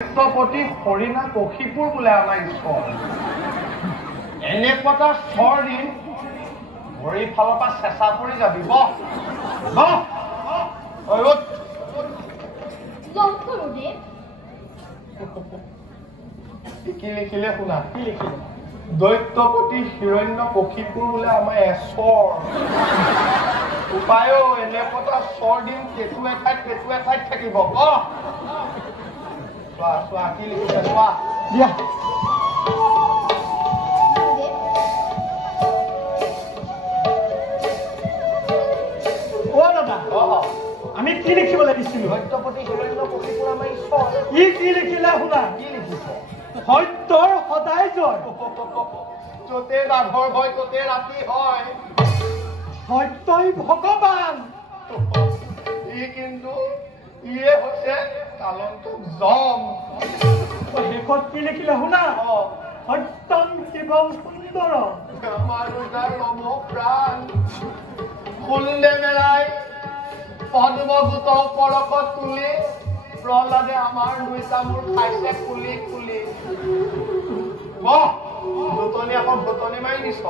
দৈত্যপতি হৰিণা কশিপুৰ বোলে আমাৰ ঈশ্বৰ এনেকুৱা স্বৰ দিন ভৰিৰ ফালৰ পৰা চেঁচা পৰি যাবি কি লিখিলে শুনা কি লিখিলে দৈত্যপতি হিৰণ্য কশিপুৰ বোলে আমাৰ ঈশ্বৰ উপায়ো এনেকুৱা স্বৰ দিন কেঁচু এঠাইত থাকিব চোৱা কি লিখিছে চোৱা দিয়া আমি কি লিখিব লাগিছিল দৈত্যপতি হিৰণ্য কশিপুৰ আমাৰ ঈশ্বৰ ই কি লিখিলে শুনা কি লিখিছে সত্যৰ সদায় জয় য'তে বাঘৰ ভয় ত'তে ৰাতি হয় সত্যই ভগৱান ই কিন্তু ইয়ে হৈছে কালন্তক জম শেষত কি লিখিলে শুনা সত্যম শিৱম সুন্দৰ আমাৰ দুটাৰ ৰম প্ৰাণ ফুললে মেলাই পদ্মগুত পৰকত তুলি প্ৰহ্লাদে আমাৰ দুইটা মূৰ খাইছে কুলি কুলি দুটনি আকৌ দুটনি মাৰি দিছ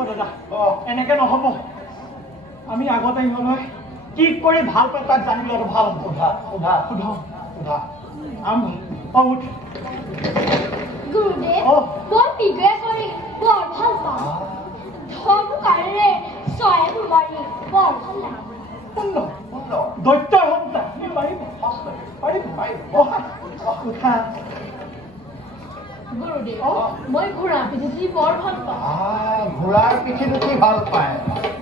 দাদা এনেকে নহব আমি আগতে ইহঁতলৈ কি কৰি ভাল পাই তাক জানি লোৱাটো ভাল সোধা সোধা সোধা সোধা গুৰুদেৱ মই বিজয় কৰি বৰ ভাল পাওঁ ধৰ্ম কাৰেৰে চৰাই মাৰি বৰ ভাল লাগে সুন্দৰ সুন্দৰ দৈত্যৰ সন্তান পাৰিব পাৰিব উঠা গুৰুদেৱ মই ঘোঁৰাৰ পিঠিত উঠি বৰ ভাল পাওঁ ঘোঁৰাৰ পিঠিত উঠি ভাল পায়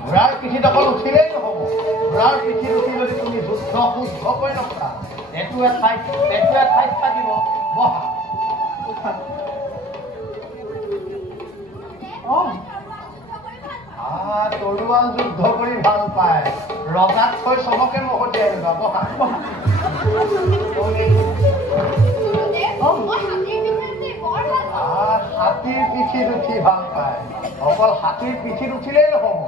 ঘোঁৰাৰ পিঠিত অকল উঠিলেই নহ'ব ঘোঁৰাৰ পিঠিত উঠি যদি তুমি যুদ্ধ শুদ্ধ কৰি নকৰা এইটো এঠাইত থাকিব বহা তৰোৱাল যুদ্ধ কৰি ভাল পায় ৰজাক থৈ চবকে মহতিয়াই দিবা বহা হাতীৰ পিঠিত উঠি ভাল পায় অকল হাতীৰ পিঠিত উঠিলেই নহ'ব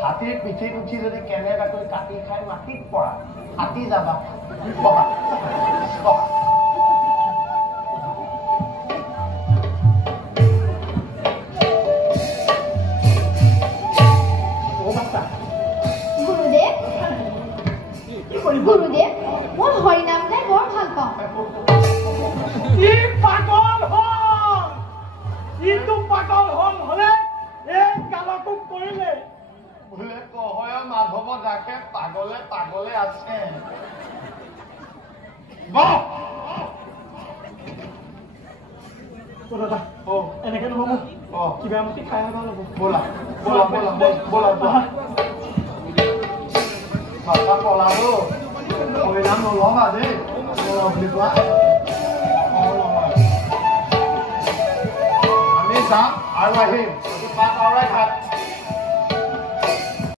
হাতীৰ পিঠিত উঠি যদি কেনেবাকৈ কাটি খাই মাটিত পৰা হাতী যাবা বহা বহা গুৰুদেৱ মই হৰিনাম গাই বৰ ভাল পাওঁ পাগল হলে এই গালকো কৰিলে বোলে কহয় মাধৱ ডাকে পাগলে পাগলে আছে এনেকে নহব কিবা মতি খাই ভাল হ'ব ব'লা ব'লা ব'লা ব'লা ব'লা পলালো হৰিনাম নল'বা দেই বুলি কোৱা আমি যাম আৰু আহিম পাক আওৰাই ঘাট